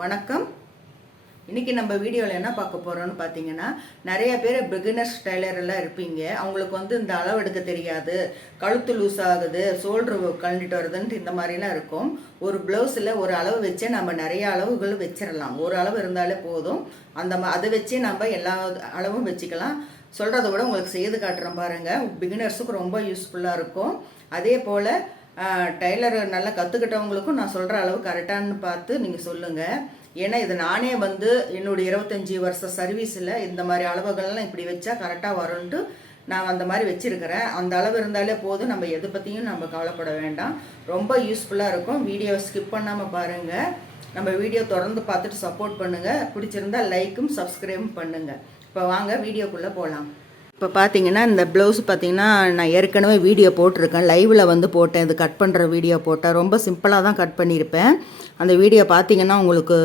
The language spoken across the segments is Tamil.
வணக்கம். இன்றைக்கி நம்ம வீடியோவில் என்ன பார்க்க போகிறோம்னு பார்த்தீங்கன்னா நிறைய பேர் பிகினர்ஸ் டெய்லர் எல்லாம் இருப்பீங்க. அவங்களுக்கு வந்து இந்த அளவு எடுக்க தெரியாது. கழுத்து லூஸ் ஆகுது ஷோல்டர் கழண்டுட்டு வருதுன்ட்டு இந்த மாதிரிலாம் இருக்கும். ஒரு ப்ளவுஸில் ஒரு அளவு வச்சே நம்ம நிறைய அளவுகள் வச்சிடலாம். ஒரு அளவு இருந்தாலே போதும். அந்த அதை வச்சே நம்ம எல்லா அளவும் வச்சுக்கலாம். சொல்கிறத விட உங்களுக்கு செய்து காட்டுறோம் பாருங்கள் பிகினர்ஸுக்கு ரொம்ப யூஸ்ஃபுல்லாக இருக்கும். அதே போல் டைலர் நல்லா கற்றுக்கிட்டவங்களுக்கும் நான் சொல்கிற அளவு கரெக்டானு பார்த்து நீங்கள் சொல்லுங்கள் ஏன்னா இது நானே வந்து என்னுடைய இருபத்தஞ்சி வருஷ சர்வீஸில் இந்த மாதிரி அளவுகள்லாம் இப்படி வச்சா கரெக்டாக வரும்ன்ட்டு நான் அந்த மாதிரி வச்சுருக்கிறேன். அந்த அளவு இருந்தாலே போதும். நம்ம எதை பற்றியும் நம்ம கவலைப்பட வேண்டாம். ரொம்ப யூஸ்ஃபுல்லாக இருக்கும். வீடியோவை ஸ்கிப் பண்ணாமல் பாருங்கள் நம்ம வீடியோ தொடர்ந்து பார்த்துட்டு சப்போர்ட் பண்ணுங்கள் பிடிச்சிருந்தா லைக்கும் சப்ஸ்கிரைபும் பண்ணுங்கள் இப்போ வாங்க வீடியோக்குள்ளே போகலாம் இப்போ பார்த்தீங்கன்னா இந்த ப்ளவுஸ் பார்த்தீங்கன்னா நான் ஏற்கனவே வீடியோ போட்டிருக்கேன். லைவில் வந்து போட்டேன். இது கட் பண்ணுற வீடியோ போட்டேன். ரொம்ப சிம்பிளாக தான் கட் பண்ணியிருப்பேன். அந்த வீடியோ பார்த்தீங்கன்னா உங்களுக்கு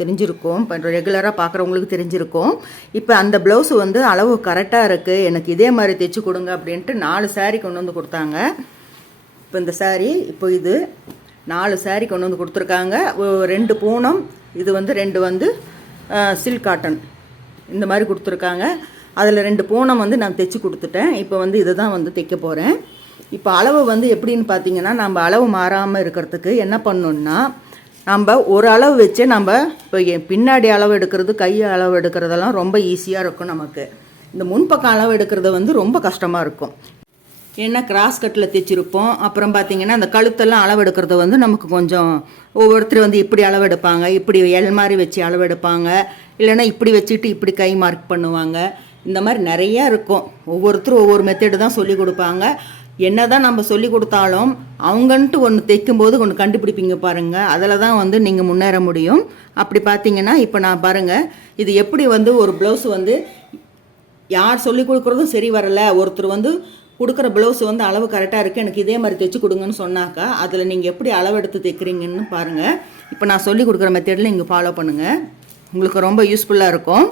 தெரிஞ்சிருக்கும். இப்போ ரெகுலராக பார்க்குறவங்களுக்கு தெரிஞ்சிருக்கும். இப்போ அந்த ப்ளவுஸ் வந்து அளவு கரெக்டாக இருக்குது எனக்கு இதே மாதிரி தைச்சு கொடுங்க அப்படின்ட்டு நாலு saree கொண்டு வந்து கொடுத்தாங்க. இப்போ இந்த saree இப்போ இது நாலு saree கொண்டு வந்து கொடுத்துருக்காங்க. ரெண்டு பூனம் இது வந்து ரெண்டு வந்து சில்க் காட்டன் இந்த மாதிரி கொடுத்துருக்காங்க. அதில் ரெண்டு பூனம் வந்து நான் தைச்சி கொடுத்துட்டேன். இப்போ வந்து இதை தான் வந்து தைக்க போகிறேன் இப்போ அளவு வந்து எப்படின்னு பார்த்தீங்கன்னா நம்ம அளவு மாறாமல் இருக்கிறதுக்கு என்ன பண்ணணும்னா நம்ம ஒரு அளவு வச்சு நம்ம இப்போ பின்னாடி அளவு எடுக்கிறது கை அளவு எடுக்கிறதெல்லாம் ரொம்ப ஈஸியாக இருக்கும் நமக்கு. இந்த முன்பக்கம் அளவு எடுக்கிறது வந்து ரொம்ப கஷ்டமாக இருக்கும். ஏன்னா கிராஸ் கட்டில் தைச்சிருப்போம். அப்புறம் பார்த்திங்கன்னா அந்த கழுத்தெல்லாம் அளவெடுக்கிறது வந்து நமக்கு கொஞ்சம் ஒவ்வொருத்தர் வந்து இப்படி அளவு எடுப்பாங்க இப்படி எல் மாதிரி வச்சு அளவு எடுப்பாங்க. இல்லைன்னா இப்படி வச்சுட்டு இப்படி கை மார்க் பண்ணுவாங்க. இந்த மாதிரி நிறையா இருக்கும். ஒவ்வொருத்தரும் ஒவ்வொரு மெத்தடு தான் சொல்லி கொடுப்பாங்க. என்ன தான் நம்ம சொல்லி கொடுத்தாலும் அவங்கன்ட்டு ஒன்று தைக்கும்போது ஒன்று கண்டுபிடிப்பீங்க பாருங்கள் அதில் தான் வந்து நீங்கள் முன்னேற முடியும். அப்படி பார்த்தீங்கன்னா இப்போ நான் பாருங்கள் இது எப்படி வந்து ஒரு ப்ளவுஸ் வந்து யார் சொல்லி கொடுக்குறதும் சரி வரல. ஒருத்தர் வந்து கொடுக்குற ப்ளவுஸ் வந்து அளவு கரெக்டாக இருக்குது எனக்கு இதே மாதிரி தைச்சு கொடுங்கன்னு சொன்னாக்கா அதில் நீங்கள் எப்படி அளவெடுத்து தைக்கிறீங்கன்னு பாருங்கள் இப்போ நான் சொல்லி கொடுக்குற மெத்தடில் நீங்கள் ஃபாலோ பண்ணுங்கள் உங்களுக்கு ரொம்ப யூஸ்ஃபுல்லாக இருக்கும்.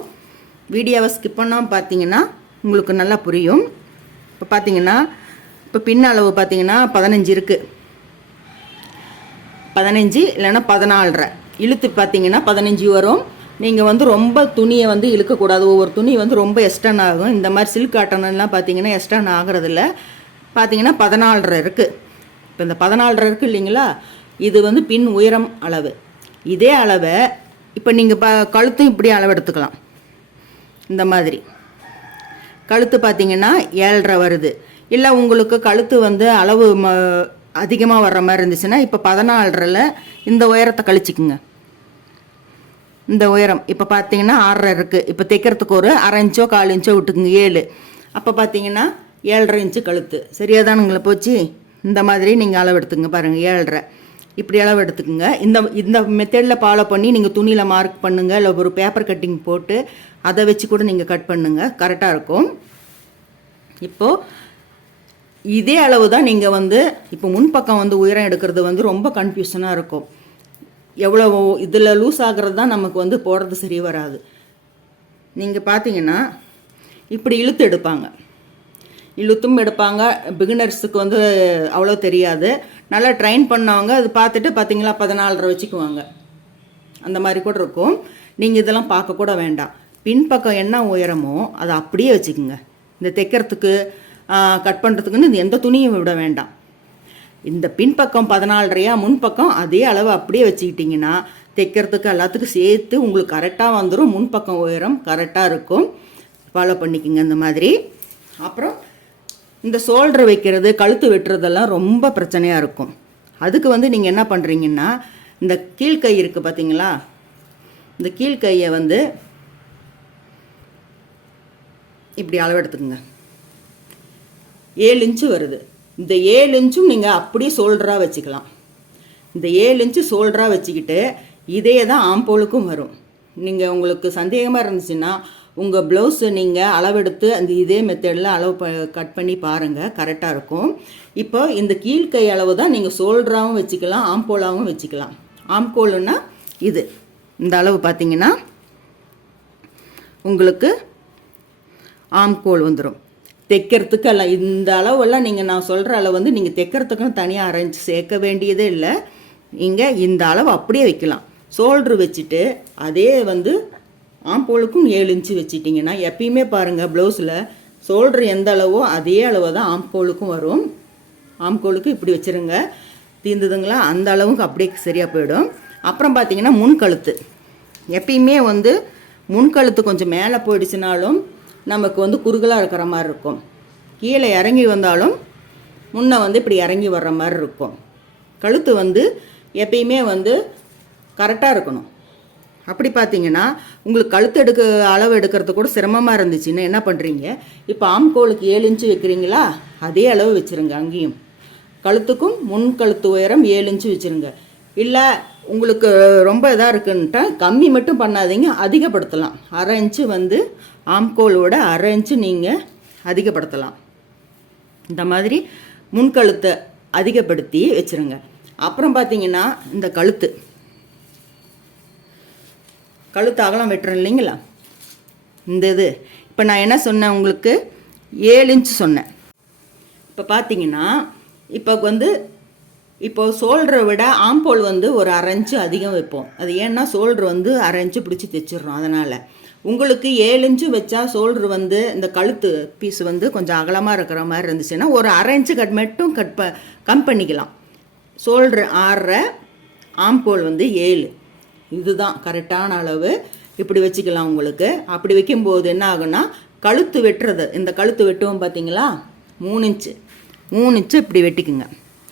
வீடியோவை ஸ்கிப் பண்ணாமல் பார்த்தீங்கன்னா உங்களுக்கு நல்லா புரியும். இப்போ பார்த்தீங்கன்னா இப்போ பின் அளவு பார்த்தீங்கன்னா பதினஞ்சு இருக்குது பதினஞ்சு இல்லைன்னா பதினாலரை. இழுத்து பார்த்தீங்கன்னா பதினஞ்சு வரும். நீங்கள் வந்து ரொம்ப துணியை வந்து இழுக்கக்கூடாது ஒவ்வொரு துணி வந்து ரொம்ப எஸ்டன் ஆகும். இந்த மாதிரி சில்க் காட்டன்லாம் பார்த்தீங்கன்னா எஸ்டன் ஆகிறதில்ல. பார்த்தீங்கன்னா பதினாலரை இருக்குது இப்போ இந்த பதினாலரை இருக்குது இல்லைங்களா? இது வந்து பின் உயரம் அளவு. இதே அளவை இப்போ நீங்கள் ப கழுத்தும் இப்படி அளவு எடுத்துக்கலாம் இந்த மாதிரி. கழுத்து பார்த்தீங்கன்னா ஏழரை வருது. இல்லை உங்களுக்கு கழுத்து வந்து அளவு ம அதிகமாக வர்ற மாதிரி இருந்துச்சுன்னா இப்போ பதினாலரில் இந்த உயரத்தை கழிச்சிக்குங்க. இந்த உயரம். இப்போ பார்த்தீங்கன்னா ஆறரை இருக்குது இப்போ தைக்கிறதுக்கு ஒரு அரை இன்ச்சோ கால் இன்ச்சோ விட்டுக்குங்க ஏழு. அப்போ பார்த்தீங்கன்னா ஏழரை இன்ச்சு கழுத்து. சரியாக தானுங்களை போச்சு? இந்த மாதிரி நீங்கள் அளவு எடுத்துங்க பாருங்கள் ஏழரை. இப்படி அளவு எடுத்துக்கோங்க. இந்த இந்த மெத்தடில் ஃபாலோ பண்ணி நீங்கள் துணியில் மார்க் பண்ணுங்கள் இல்லை ஒரு பேப்பர் கட்டிங் போட்டு அதை வச்சு கூட நீங்கள் கட் பண்ணுங்கள் கரெக்டாக இருக்கும். இப்போது இதே அளவு தான் நீங்கள் வந்து இப்போ முன்பக்கம் வந்து உயரம் எடுக்கிறது வந்து ரொம்ப கன்ஃபியூஷனாக இருக்கும். எவ்வளோ இதில் லூஸ் ஆகிறது தான் நமக்கு வந்து போடுறது சரி வராது. நீங்கள் பார்த்தீங்கன்னா இப்படி இழுத்து எடுப்பாங்க. இழுத்தும் எடுப்பாங்க. பிகினர்ஸுக்கு வந்து அவ்வளோ தெரியாது. நல்லா ட்ரைன் பண்ணவங்க அது பார்த்துட்டு பார்த்தீங்களா பதினாலரை வச்சுக்குவாங்க. அந்த மாதிரி கூட இருக்கும். நீங்கள் இதெல்லாம் பார்க்கக்கூட வேண்டாம். பின்பக்கம் என்ன உயரமோ அதை அப்படியே வச்சுக்கோங்க. இந்த தைக்கிறதுக்கு கட் பண்ணுறதுக்குன்னு இந்த எந்த துணியும் விட வேண்டாம். இந்த பின்பக்கம் பதினாலரையா முன்பக்கம் அதே அளவு அப்படியே வச்சுக்கிட்டிங்கன்னா தைக்கிறதுக்கு எல்லாத்துக்கும் சேர்த்து உங்களுக்கு கரெக்டாக வந்துடும் முன்பக்கம் உயரம் கரெக்டாக இருக்கும். ஃபாலோ பண்ணிக்கோங்க இந்த மாதிரி. அப்புறம் இந்த ஷோல்டர் வைக்கிறது கழுத்து வெட்டுறதெல்லாம் ரொம்ப பிரச்சனையாக இருக்கும். அதுக்கு வந்து நீங்கள் என்ன பண்ணுறீங்கன்னா இந்த கீழ்க்கை இருக்குது பார்த்தீங்களா இந்த கீழ்க்கையை வந்து இப்படி அளவெடுத்துக்குங்க. ஏழு இன்ச்சு வருது. இந்த ஏழு இன்ச்சும் நீங்கள் அப்படியே சோல்டராக வச்சுக்கலாம். இந்த ஏழு இன்ச்சு சோல்டராக வச்சுக்கிட்டு இதே தான் ஆம்போலுக்கும் வரும். நீங்கள் உங்களுக்கு சந்தேகமாக இருந்துச்சுன்னா உங்கள் ப்ளவுஸு நீங்கள் அளவெடுத்து அந்த இதே மெத்தடில் அளவு ப கட் பண்ணி பாருங்கள் கரெக்டாக இருக்கும். இப்போ இந்த கீழ்க்கை அளவு தான் நீங்கள் சோல்டராகவும் வச்சுக்கலாம் ஆம்போலாகவும் வச்சுக்கலாம். ஆம்கோலுன்னா இது. இந்த அளவு பார்த்தீங்கன்னா உங்களுக்கு ஆம்கோல் வந்துடும் தைக்கிறதுக்கு எல்லாம் இந்த அளவெல்லாம் நீங்கள் நான் சொல்கிற அளவு வந்து நீங்கள் தைக்கிறதுக்கும் தனியாக அரைஞ்சு சேர்க்க வேண்டியதே இல்லை. இங்கே இந்த அளவு அப்படியே வைக்கலாம். சோல்ட்ரு வச்சுட்டு அதே வந்து ஆம்போலுக்கும் ஏழு இன்ச்சு வச்சிட்டிங்கன்னா எப்பயுமே பாருங்கள் ப்ளவுஸில் ஷோல்டர் எந்த அளவோ அதே அளவு தான் ஆம்போலுக்கும் வரும். ஆம்கோலுக்கு இப்படி வச்சுருங்க. தீர்ந்ததுங்களா அந்த அளவுக்கு அப்படியே சரியாக போயிடும். அப்புறம் பார்த்தீங்கன்னா முன்கழுத்து எப்பயுமே வந்து முன்கழுத்து கொஞ்சம் மேலே போயிடுச்சுனாலும் நமக்கு வந்து குறுகலாக இருக்கிற மாதிரி இருக்கும். கீழே இறங்கி வந்தாலும் முன்னே வந்து இப்படி இறங்கி வர்ற மாதிரி இருக்கும். கழுத்து வந்து எப்பயுமே வந்து கரெக்டாக இருக்கணும். அப்படி பார்த்தீங்கன்னா உங்களுக்கு கழுத்து எடுக்க அளவு எடுக்கிறது கூட சிரமமாக இருந்துச்சுன்னா என்ன பண்ணுறீங்க இப்போ ஆம்கோலுக்கு ஏழு இன்ச்சு வைக்கிறீங்களா? அதே அளவு வச்சுருங்க அங்கேயும். கழுத்துக்கும் முன் கழுத்து உயரம் ஏழு இன்ச்சு வச்சுருங்க. இல்லை உங்களுக்கு ரொம்ப இதாக இருக்குன்ட்டா கம்மி மட்டும் பண்ணாதீங்க அதிகப்படுத்தலாம். அரை இன்ச்சு வந்து ஆம்கோலோட அரை இன்ச்சு நீங்கள் அதிகப்படுத்தலாம். இந்த மாதிரி முன்கழுத்தை அதிகப்படுத்தி வச்சுருங்க. அப்புறம் பார்த்தீங்கன்னா இந்த கழுத்து. கழுத்து அகலம் வெட்டுறோம் இல்லைங்களா? இந்த இது. இப்போ நான் என்ன சொன்னேன் உங்களுக்கு? ஏழு இன்ச்சு சொன்னேன். இப்போ பார்த்தீங்கன்னா இப்போ வந்து இப்போ சோல்டரை விட ஆம்போல் வந்து ஒரு அரை இன்ச்சு அதிகம் வைப்போம். அது ஏன்னா சோல்டர் வந்து அரை இன்ச்சு பிடிச்சி தைச்சிடுறோம் அதனால். உங்களுக்கு ஏழு இன்ச்சு வச்சா சோல்டர் வந்து இந்த கழுத்து பீஸ் வந்து கொஞ்சம் அகலமாக இருக்கிற மாதிரி இருந்துச்சுன்னா ஒரு அரை இன்ச்சு கட் மட்டும் கட் ப கம் பண்ணிக்கலாம். சோல்டர் ஆறரை ஆம்போல் வந்து ஏழு. இதுதான் கரெக்டான அளவு. இப்படி வச்சுக்கலாம் உங்களுக்கு. அப்படி வைக்கும்போது என்ன ஆகும்னா கழுத்து வெட்டுறது. இந்த கழுத்து வெட்டுவோம் பார்த்தீங்களா? மூணு இன்ச்சு மூணு இன்ச்சு இப்படி வெட்டிக்குங்க.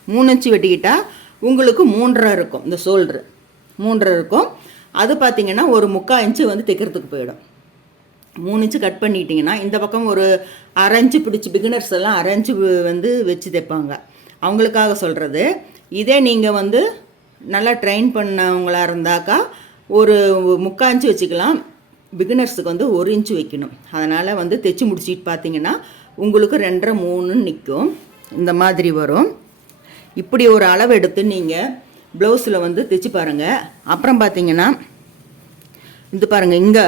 மூணு இன்ச்சு வெட்டிக்கிட்டால் உங்களுக்கு மூன்றரை இருக்கும் இந்த சோல்ட்ரு மூன்றரை இருக்கும். அது பார்த்தீங்கன்னா ஒரு முக்கால் இன்ச்சு வந்து தைக்கிறதுக்கு போயிடும். மூணு இன்ச்சு கட் பண்ணிட்டீங்கன்னா இந்த பக்கம் ஒரு அரை பிடிச்சி பிகினர்ஸ் எல்லாம் அரை வந்து வச்சு தைப்பாங்க. அவங்களுக்காக சொல்கிறது இதே நீங்கள் வந்து நல்லா ட்ரெயின் பண்ணவங்களாக இருந்தாக்கா ஒரு முக்கால் இன்ச்சு வச்சுக்கலாம். பிகினர்ஸுக்கு வந்து ஒரு இன்ச்சு வைக்கணும். அதனால் வந்து தைச்சி முடிச்சிட்டு பார்த்தீங்கன்னா உங்களுக்கு ரெண்டரை மூணுன்னு நிற்கும் இந்த மாதிரி வரும். இப்படி ஒரு அளவு எடுத்து நீங்கள் ப்ளவுஸில் வந்து தைச்சி பாருங்கள் அப்புறம் பார்த்தீங்கன்னா இது பாருங்கள் இங்கே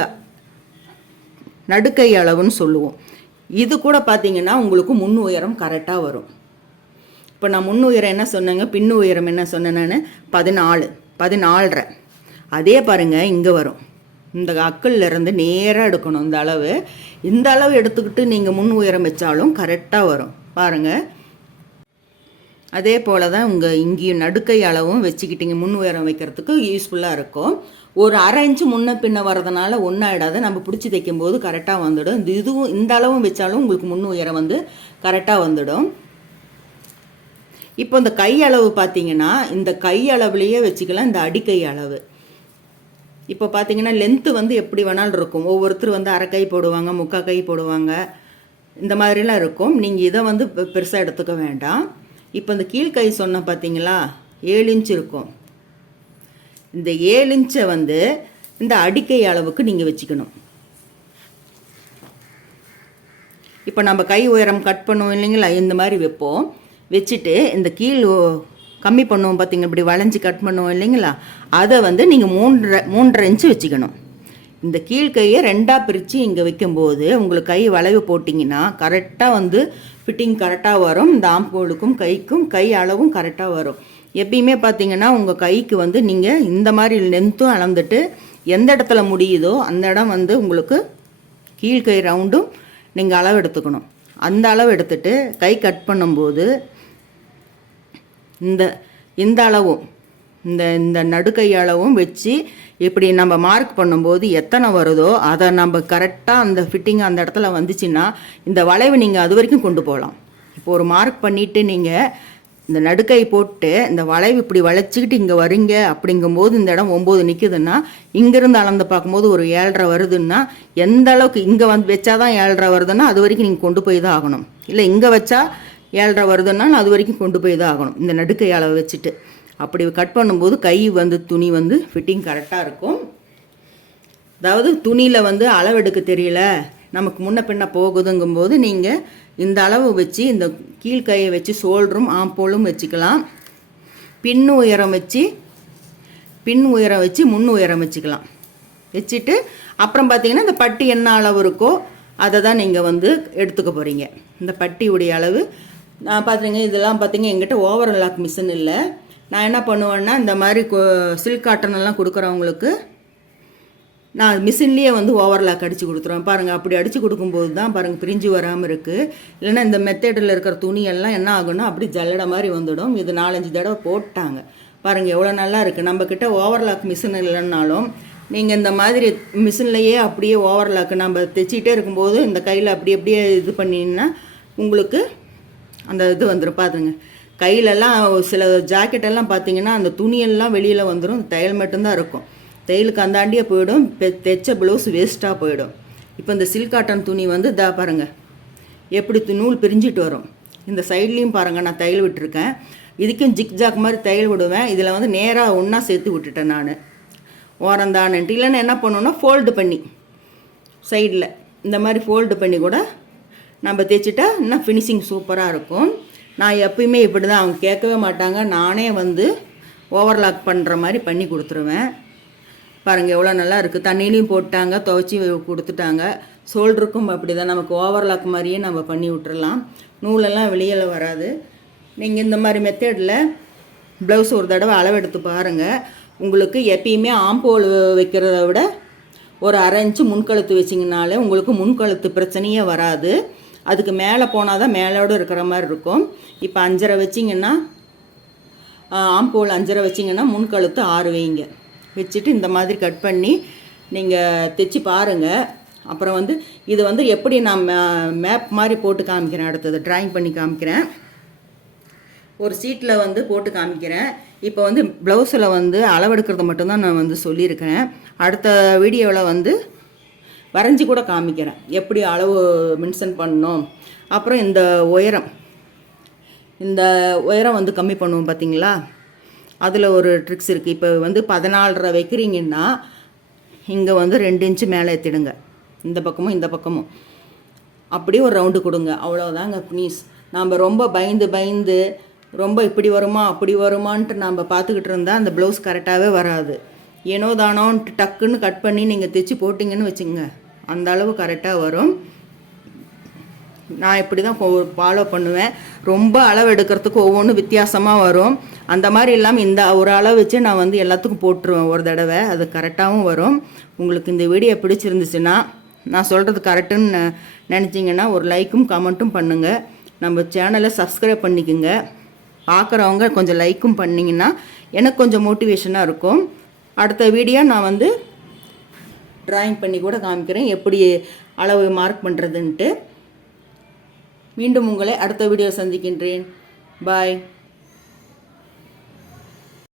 நடுக்கை அளவுன்னு சொல்லுவோம். இது கூட பார்த்தீங்கன்னா உங்களுக்கு முன் உயரம் கரெக்டாக வரும். இப்போ நான் முன் உயரம் என்ன சொன்னேங்க? பின்னு உயரம் என்ன சொன்னேன் நான்? பதினாலு. பதினாலரை அதே பாருங்கள் இங்கே வரும். இந்த அக்கல்லிருந்து நேராக எடுக்கணும் இந்த அளவு. இந்த அளவு எடுத்துக்கிட்டு நீங்கள் முன் உயரம் வச்சாலும் கரெக்டாக வரும். பாருங்கள் அதே போல் தான் உங்கள் இங்கேயும் நடுக்கை அளவும் வச்சுக்கிட்டீங்க. முன் உயரம் வைக்கிறதுக்கு யூஸ்ஃபுல்லாக இருக்கும். ஒரு அரை இன்ச்சு முன்ன பின்ன வரதுனால ஒன்றாயிடாது நம்ம பிடிச்சி தைக்கும்போது கரெக்டாக வந்துடும். இந்த இதுவும் இந்த அளவும் வச்சாலும் உங்களுக்கு முன் உயரம் வந்து கரெக்டாக வந்துடும். இப்போ இந்த கை அளவு பார்த்தீங்கன்னா இந்த கை அளவுலேயே வச்சுக்கலாம் இந்த அடிக்கை அளவு. இப்போ பார்த்தீங்கன்னா லென்த்து வந்து எப்படி வேணாலும் இருக்கும். ஒவ்வொருத்தர் வந்து அரை கை போடுவாங்க முக்கால் கை போடுவாங்க. இந்த மாதிரிலாம் இருக்கும். நீங்கள் இதை வந்து பெருசாக எடுத்துக்க வேண்டாம். இப்போ இந்த கீழ்கை சொன்ன பார்த்தீங்களா ஏழு இன்ச் இருக்கும். இந்த ஏழு இன்ச்சை வந்து இந்த அடிக்கை அளவுக்கு நீங்கள் வச்சுக்கணும். இப்போ நம்ம கை உயரம் கட் பண்ணுவோம் இல்லைங்களா? இந்த மாதிரி வைப்போம். வச்சுட்டு இந்த கீழ் கம்மி பண்ணுவோம் பார்த்தீங்க இப்படி வளைஞ்சி கட் பண்ணுவோம் இல்லைங்களா? அதை வந்து நீங்கள் மூன்றரை மூன்றரை இன்ச்சு வச்சுக்கணும். இந்த கீழ்கையை ரெண்டாக பிரித்து இங்கே வைக்கும்போது உங்களுக்கு கை வளைவு போட்டிங்கன்னா கரெக்டாக வந்து ஃபிட்டிங் கரெக்டாக வரும். இந்த ஆம்போலுக்கும் கைக்கும் கை அளவும் கரெக்டாக வரும். எப்பயுமே பார்த்தீங்கன்னா உங்கள் கைக்கு வந்து நீங்கள் இந்த மாதிரி லென்த்தும் அளந்துட்டு எந்த இடத்துல முடியுதோ அந்த இடம் வந்து உங்களுக்கு கீழ்கை ரவுண்டும் நீங்கள் அளவு எடுத்துக்கணும். அந்த அளவு எடுத்துட்டு கை கட் பண்ணும்போது இந்த இந்த அளவும் இந்த இந்த நடுக்கை அளவும் வச்சு இப்படி நம்ம மார்க் பண்ணும்போது எத்தனை வருதோ அதை நம்ம கரெக்டாக அந்த ஃபிட்டிங் அந்த இடத்துல வந்துச்சுன்னா இந்த வளைவு நீங்கள் அது வரைக்கும் கொண்டு போகலாம். இப்போ ஒரு மார்க் பண்ணிவிட்டு நீங்கள் இந்த நடுக்கை போட்டு இந்த வளைவு இப்படி வளைச்சிக்கிட்டு இங்கே வரீங்க அப்படிங்கும்போது இந்த இடம் ஒம்பது நிற்குதுன்னா இங்கேருந்து அளந்து பார்க்கும்போது ஒரு ஏழரை வருதுன்னா எந்த அளவுக்கு இங்கே வந்து வச்சாதான் ஏழரை வருதுன்னா அது வரைக்கும் நீங்கள் கொண்டு போய் தான் ஆகணும். இல்லை இங்கே வச்சா ஏழரை வருதுன்னா அது வரைக்கும் கொண்டு போய் தான் ஆகணும். இந்த நடுக்கை வச்சுட்டு. அப்படி கட் பண்ணும்போது கை வந்து துணி வந்து ஃபிட்டிங் கரெக்டாக இருக்கும். அதாவது துணியில் வந்து அளவெடுக்க தெரியல. நமக்கு முன்ன பின்ன போகுதுங்கும்போது நீங்கள் இந்த அளவு வச்சு இந்த கீழ்கையை வச்சு சோல்டரும் ஆம்போலும் வச்சுக்கலாம். பின் உயரம் வச்சு பின் உயரம் வச்சு முன் உயரம் வச்சுக்கலாம். வச்சுட்டு அப்புறம் பார்த்தீங்கன்னா இந்த பட்டி என்ன அளவு இருக்கோ அதை தான் நீங்கள் வந்து எடுத்துக்க போகிறீங்க இந்த பட்டியுடைய அளவு பார்த்துங்க இதெல்லாம் பார்த்தீங்க எங்கிட்ட ஓவர் லாக் மிஷின் இல்லை. நான் என்ன பண்ணுவேன்னா இந்த மாதிரி சில்க் காட்டன் எல்லாம் கொடுக்குறவங்களுக்கு நான் மிஷின்லேயே வந்து ஓவர்லாக் அடித்து கொடுத்துருவேன். பாருங்கள் அப்படி அடித்து கொடுக்கும்போது தான் பாருங்கள் பிரிஞ்சு வராமல் இருக்குது இல்லைன்னா இந்த மெத்தேடில் இருக்கிற துணியெல்லாம் என்ன ஆகும்னா அப்படி ஜல்லடை மாதிரி வந்துடும். இது நாலஞ்சு தடவை போட்டாங்க. பாருங்கள் எவ்வளோ நல்லா இருக்குது நம்மக்கிட்ட ஓவர்லாக் மிஷின் இல்லைன்னாலும் நீங்கள் இந்த மாதிரி மிஷின்லையே அப்படியே ஓவர்லாக் நம்ம தைச்சிக்கிட்டே இருக்கும்போது இந்த கையில் அப்படி அப்படியே இது பண்ணிங்கன்னா உங்களுக்கு அந்த இது வந்துடும் பாருங்க கையிலெல்லாம் சில ஜாக்கெட்டெல்லாம் பார்த்தீங்கன்னா அந்த துணியெல்லாம் வெளியில் வந்துடும் தையல் மட்டும்தான் இருக்கும். தையலுக்கு அந்தாண்டியே போயிடும் பெ- தைச்ச ப்ளவுஸ் வேஸ்ட்டாக போயிடும். இப்போ இந்த சில்க் காட்டன் துணி வந்து இதா பாருங்கள் எப்படி து- நூல் பிரிஞ்சிட்டு வரும். இந்த சைட்லேயும் பாருங்கள் நான் தையல் விட்டுருக்கேன். இதுக்கும் ஜிக் ஜாக் மாதிரி தையல் விடுவேன். இதில் வந்து நேராக ஒன்றா சேர்த்து விட்டுட்டேன் நான். ஓரந்தானன்ட்டு இல்லைன்னா என்ன பண்ணுவேன்னா ஃபோல்டு பண்ணி சைடில் இந்த மாதிரி ஃபோல்டு பண்ணி கூட நம்ம தைச்சிட்டா இன்னும் ஃபினிஷிங் சூப்பராக இருக்கும். நான் எப்பயுமே இப்படி தான் அவங்க கேட்கவே மாட்டாங்க. நானே வந்து ஓவர்லாக் பண்ணுற மாதிரி பண்ணி கொடுத்துருவேன். பாருங்கள் எவ்வளோ நல்லா இருக்குது தண்ணியிலையும் போட்டாங்க துவைச்சி கொடுத்துட்டாங்க. ஷோல்டருக்கும் அப்படி தான் நமக்கு ஓவர்லாக் மாதிரியே நம்ம பண்ணி விட்டுறலாம். நூலெல்லாம் வெளியில் வராது. நீங்கள் இந்த மாதிரி மெத்தடில் ப்ளவுஸ் ஒரு தடவை அளவெடுத்து பாருங்கள் உங்களுக்கு எப்பயுமே ஆம்போல் வைக்கிறத விட ஒரு அரை இன்ச்சு முன்கழுத்து வச்சிங்கனாலே உங்களுக்கு முன்கழுத்து பிரச்சனையே வராது. அதுக்கு மேலே போனால் தான் மேலோடு இருக்கிற மாதிரி இருக்கும். இப்போ அஞ்சரை வச்சிங்கன்னா ஆம்பூல் அஞ்சரை வச்சிங்கன்னா முன்கழுத்து ஆறு வைங்க. வச்சுட்டு இந்த மாதிரி கட் பண்ணி நீங்கள் தைச்சி பாருங்கள் அப்புறம் வந்து இது வந்து எப்படி நான் மேப் மாதிரி போட்டு காமிக்கிறேன் அடுத்தது. ட்ராயிங் பண்ணி காமிக்கிறேன். ஒரு சீட்டில் வந்து போட்டு காமிக்கிறேன். இப்போ வந்து ப்ளவுஸில் வந்து அளவெடுக்கிறது மட்டும்தான் நான் வந்து சொல்லியிருக்கிறேன். அடுத்த வீடியோவில் வந்து வரைஞ்சி கூட காமிக்கிறேன். எப்படி அளவு மென்ஷன் பண்ணணும். அப்புறம் இந்த உயரம். இந்த உயரம் வந்து கம்மி பண்ணுவோம் பார்த்தீங்களா அதில் ஒரு ட்ரிக்ஸ் இருக்குது இப்போ வந்து பதினாலரை வைக்கிறீங்கன்னா இங்கே வந்து ரெண்டு இன்ச்சு மேலே ஏற்றிடுங்க இந்த பக்கமும் இந்த பக்கமும். அப்படியே ஒரு ரவுண்டு கொடுங்க. அவ்வளோதாங்க ப்ளீஸ் நாம் ரொம்ப பயந்து பயந்து ரொம்ப இப்படி வருமா அப்படி வருமான்ட்டு நாம் பார்த்துக்கிட்டு இருந்தால் அந்த ப்ளவுஸ் கரெக்டாகவே வராது. ஏனோ தானோன்ட்டு டக்குன்னு கட் பண்ணி நீங்கள் தைச்சி போட்டிங்கன்னு வச்சுங்க அந்த அளவு கரெக்டாக வரும். நான் இப்படி தான் ஃபாலோ பண்ணுவேன். ரொம்ப அளவு எடுக்கிறதுக்கு ஒவ்வொன்றும் வித்தியாசமாக வரும். அந்த மாதிரி இல்லாமல் இந்த ஒரு அளவு வச்சு நான் வந்து எல்லாத்துக்கும் போட்டுருவேன் ஒரு தடவை. அது கரெக்டாகவும் வரும். உங்களுக்கு இந்த வீடியோ பிடிச்சிருந்துச்சுன்னா நான் சொல்கிறது கரெக்டுன்னு நினச்சிங்கன்னா ஒரு லைக்கும் கமெண்ட்டும் பண்ணுங்கள் நம்ம சேனலை சப்ஸ்கிரைப் பண்ணிக்கோங்க. பார்க்குறவங்க கொஞ்சம் லைக்கும் பண்ணிங்கன்னா எனக்கு கொஞ்சம் மோட்டிவேஷனாக இருக்கும். அடுத்த வீடியோ நான் வந்து டிராயிங் பண்ணி கூட காமிக்கிறேன். எப்படி அளவு மார்க் பண்ணுறதுன்ட்டு மீண்டும் உங்களை அடுத்த வீடியோ சந்திக்கின்றேன். பாய்